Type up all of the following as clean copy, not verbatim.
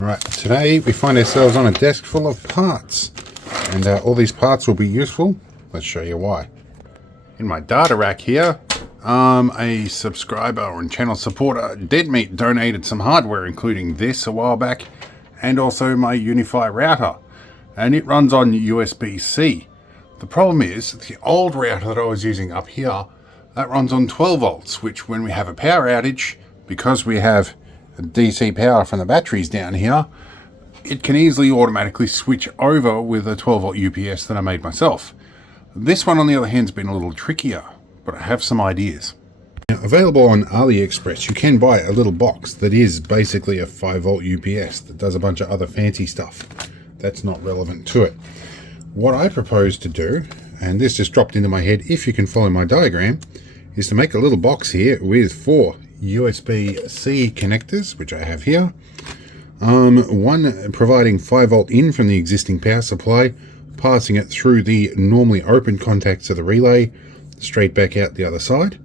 Right, today we find ourselves on a desk full of parts, and all these parts will be useful. Let's show you why. In my data rack here, a subscriber and channel supporter, Deadmeat, donated some hardware, including this a while back, and also my Unify router, and it runs on USB-C. The problem is, the old router that I was using up here, that runs on 12 volts, which when we have a power outage, because we have DC power from the batteries down here, it can easily automatically switch over with a 12 volt UPS that I made myself. This one on the other hand has been a little trickier, but I have some ideas. Now, available on AliExpress, you can buy a little box that is basically a 5 volt UPS that does a bunch of other fancy stuff. That's not relevant to it. What I propose to do, and this just dropped into my head if you can follow my diagram, is to make a little box here with 4 USB-C connectors, which I have here. One providing 5 volt in from the existing power supply, passing it through the normally open contacts of the relay, straight back out the other side.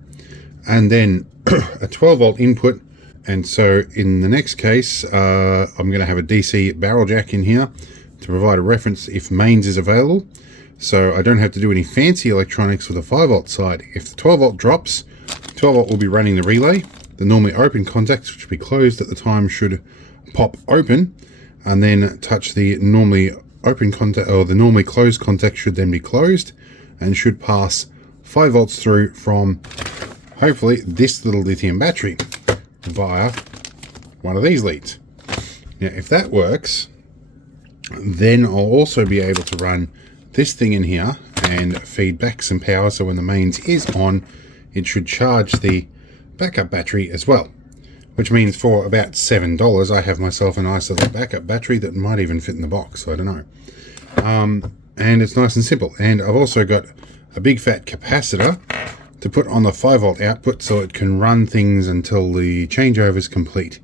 And then a 12 volt input. And so in the next case, I'm going to have a DC barrel jack in here to provide a reference if mains is available. So I don't have to do any fancy electronics with the 5 volt side. If the 12 volt drops, 12 volt will be running the relay. The normally open contacts, which will be closed at the time, should pop open, and then touch the normally open contact, or the normally closed contact should then be closed, and should pass 5 volts through from hopefully this little lithium battery via one of these leads. Now if that works, then I'll also be able to run this thing in here and feed back some power, so when the mains is on, it should charge the backup battery as well, which means for about $7 I have myself a nice little backup battery that might even fit in the box. I don't know. And it's nice and simple, and I've also got a big fat capacitor to put on the 5 volt output so it can run things until the changeover is complete.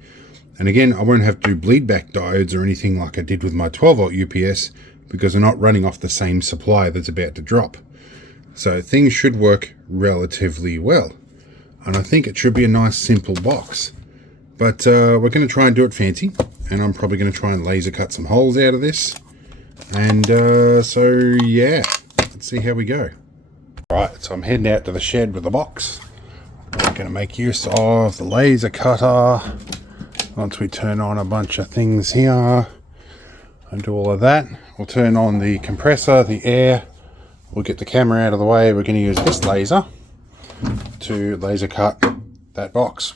And again, I won't have to do bleed back diodes or anything like I did with my 12 volt UPS, because they're not running off the same supply that's about to drop. So things should work relatively well. And I think it should be a nice simple box. But we're going to try and do it fancy. And I'm probably going to try and laser cut some holes out of this. And so yeah, let's see how we go. Alright, so I'm heading out to the shed with the box. We're going to make use of the laser cutter. Once we turn on a bunch of things here and do all of that, we'll turn on the compressor, the air. We'll get the camera out of the way. We're going to use this laser to laser cut that box.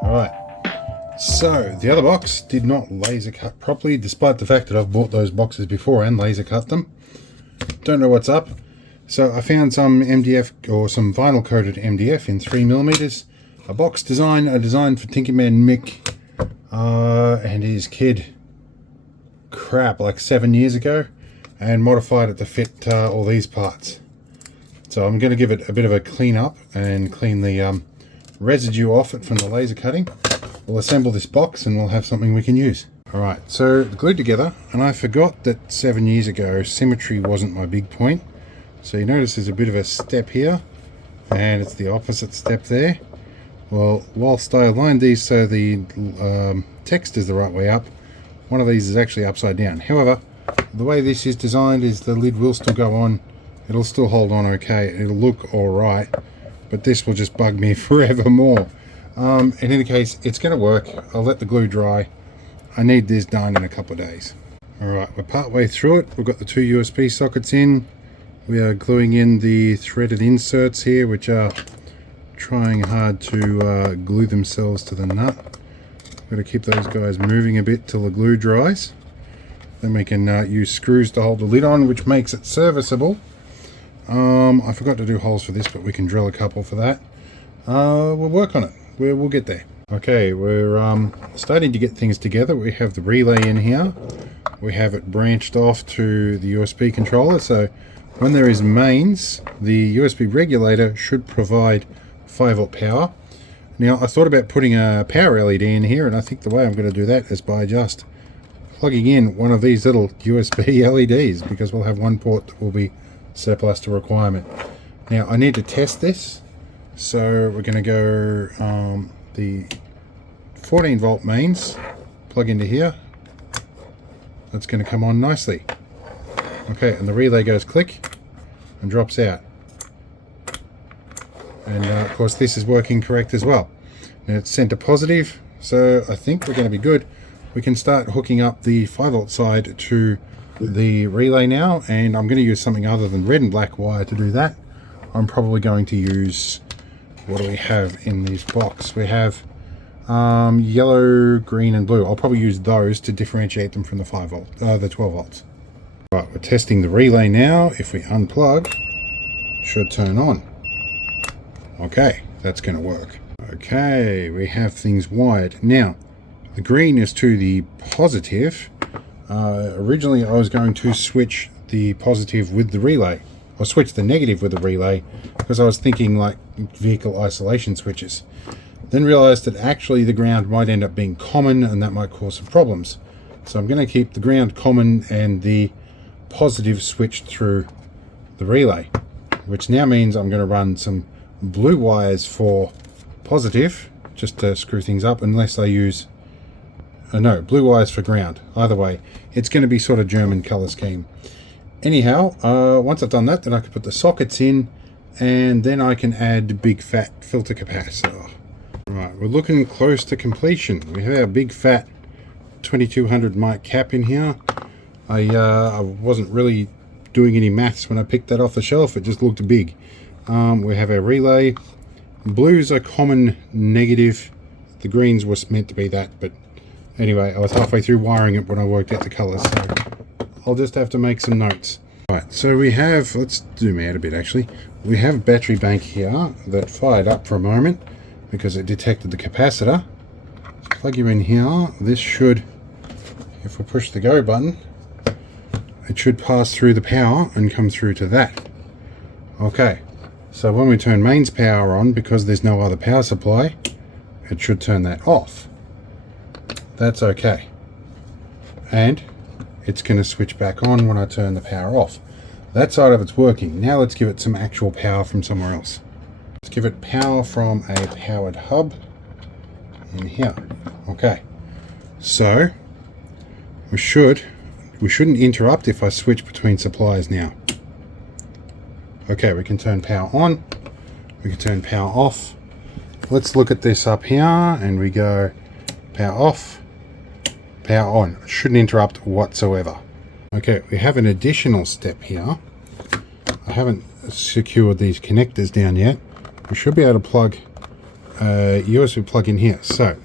Alright, so the other box did not laser cut properly, despite the fact that I've bought those boxes before and laser cut them. Don't know what's up. So I found some MDF, or some vinyl coated MDF in 3mm. A box design designed for Tinkerman Mick and his kid, crap, like 7 years ago, and modified it to fit all these parts. So I'm going to give it a bit of a clean up and clean the residue off it from the laser cutting. We'll assemble this box and we'll have something we can use. Alright, so glued together, and I forgot that 7 years ago symmetry wasn't my big point. So you notice there's a bit of a step here, and it's the opposite step there. Well, whilst I aligned these so the text is the right way up, one of these is actually upside down. However, the way this is designed is the lid will still go on. It'll still hold on okay. It'll look alright, but this will just bug me forever more. In any case, it's going to work. I'll let the glue dry. I need this done in a couple of days. Alright, we're part way through it. We've got the two USB sockets in. We are gluing in the threaded inserts here, which are trying hard to glue themselves to the nut. Got to keep those guys moving a bit till the glue dries. Then we can use screws to hold the lid on, which makes it serviceable. I forgot to do holes for this, but we can drill a couple for that. We'll work on it. We'll get there. Okay, we're starting to get things together. We have the relay in here. We have it branched off to the USB controller, so when there is mains, the USB regulator should provide 5-volt power. Now, I thought about putting a power LED in here, and I think the way I'm going to do that is by just plugging in one of these little USB LEDs, because we'll have one port that will be surplus to requirement. Now, I need to test this, so we're going to go the 14-volt mains, plug into here. That's going to come on nicely. Okay, and the relay goes click and drops out. And of course this is working correct as well. Now it's center positive, so I think we're going to be good. We can start hooking up the 5-volt side to the relay now, and I'm going to use something other than red and black wire to do that. I'm probably going to use, what do we have in this box? We have yellow, green and blue. I'll probably use those to differentiate them from the 5-volt, the 12 volts. Right, we're testing the relay now. If we unplug, it should turn on. Okay, that's going to work. Okay, we have things wired. Now, the green is to the positive. Originally, I was going to switch the positive with the relay, or switch the negative with the relay, because I was thinking like vehicle isolation switches. Then realized that actually the ground might end up being common, and that might cause some problems. So I'm going to keep the ground common and the positive switched through the relay, which now means I'm going to run some blue wires for positive, just to screw things up, unless I use no, blue wires for ground. Either way, it's going to be sort of German color scheme. Anyhow, once I've done that, then I can put the sockets in, and then I can add big fat filter capacitor. Right, we're looking close to completion. We have our big fat 2200 mic cap in here. I wasn't really doing any maths when I picked that off the shelf. It just looked big. We have our relay. Blues are common negative. The greens was meant to be that, but anyway, I was halfway through wiring it when I worked out the colors, so I'll just have to make some notes. Right, so we have, let's zoom out a bit actually. We have a battery bank here that fired up for a moment because it detected the capacitor. Plug you in here. This should, if we push the go button, it should pass through the power and come through to that. Okay, so when we turn mains power on, because there's no other power supply, it should turn that off. That's okay. And it's going to switch back on when I turn the power off. That side of it's working. Now let's give it some actual power from somewhere else. Let's give it power from a powered hub in here. Okay, so we shouldn't interrupt if I switch between supplies now. Okay, we can turn power on, we can turn power off. Let's look at this up here, and we go power off, power on. It shouldn't interrupt whatsoever. Okay, we have an additional step here. I haven't secured these connectors down yet. We should be able to plug a USB plug in here. So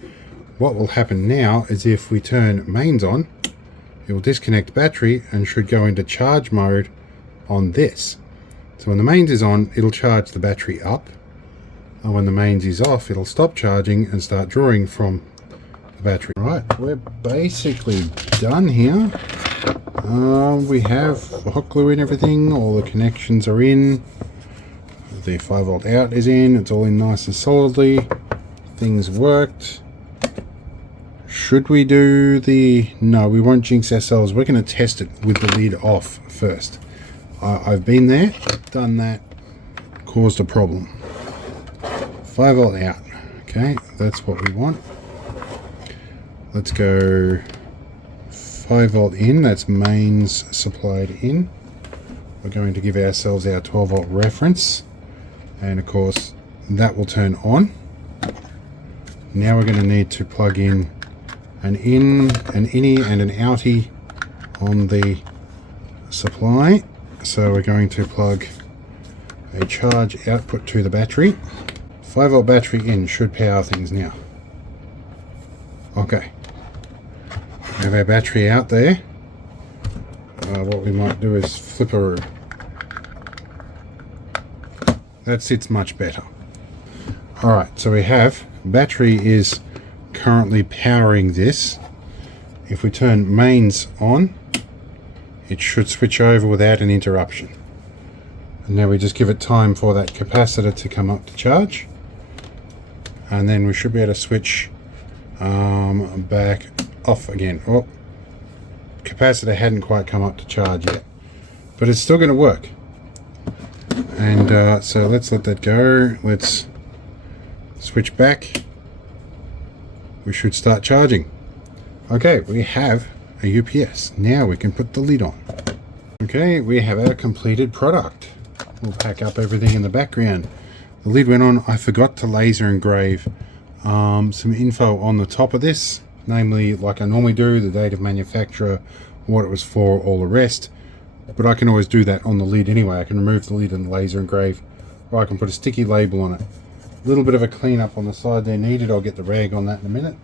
what will happen now is if we turn mains on, it will disconnect battery and should go into charge mode on this. So when the mains is on, it'll charge the battery up, and when the mains is off, it'll stop charging and start drawing from the battery. Right, we're basically done here. We have hot glue and everything. All the connections are in. The 5-volt out is in. It's all in nice and solidly. Things worked. Should we do the... No, we won't jinx ourselves. We're going to test it with the lid off first. I've been there, done that, caused a problem. 5-volt out. Okay, that's what we want. Let's go 5 volt in, that's mains supplied in. We're going to give ourselves our 12 volt reference, and of course that will turn on. Now we're going to need to plug in an innie and an outie on the supply. So we're going to plug a charge output to the battery. 5 volt battery in should power things now. Okay, we have our battery out there. What we might do is flip her. That sits much better. Alright, so we have battery is currently powering this. If we turn mains on, it should switch over without an interruption. And now we just give it time for that capacitor to come up to charge, and then we should be able to switch back off again. Oh, capacitor hadn't quite come up to charge yet, but it's still going to work. And so let's let that go. Let's switch back. We should start charging. Okay, we have a UPS. Now we can put the lid on. Okay, we have our completed product. We'll pack up everything in the background. The lid went on. I forgot to laser engrave some info on the top of this, namely, like I normally do, the date of manufacturer, what it was for, all the rest. But I can always do that on the lid anyway. I can remove the lid and laser engrave, or I can put a sticky label on it. A little bit of a cleanup on the side there needed. I'll get the rag on that in a minute.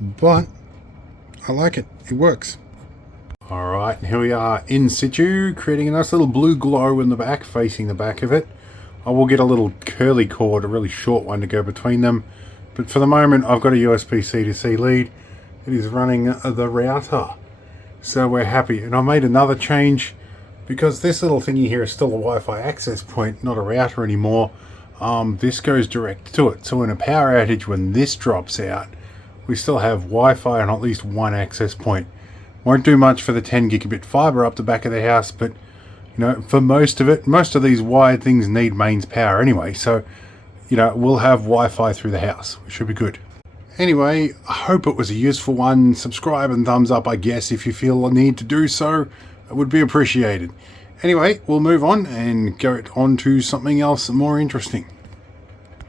But I like it. It works. Alright, here we are in situ, creating a nice little blue glow in the back, facing the back of it. I will get a little curly cord, a really short one, to go between them. But for the moment, I've got a USB-C to C lead. It is running the router. So we're happy. And I made another change, because this little thingy here is still a Wi-Fi access point, not a router anymore. This goes direct to it. So in a power outage, when this drops out, we still have Wi-Fi on at least one access point. Won't do much for the 10 gigabit fiber up the back of the house, but you know, for most of it, most of these wired things need mains power anyway. So, you know, we'll have Wi-Fi through the house, which should be good. Anyway, I hope it was a useful one. Subscribe and thumbs up, I guess, if you feel a need to do so. It would be appreciated. Anyway, we'll move on and go on to something else more interesting.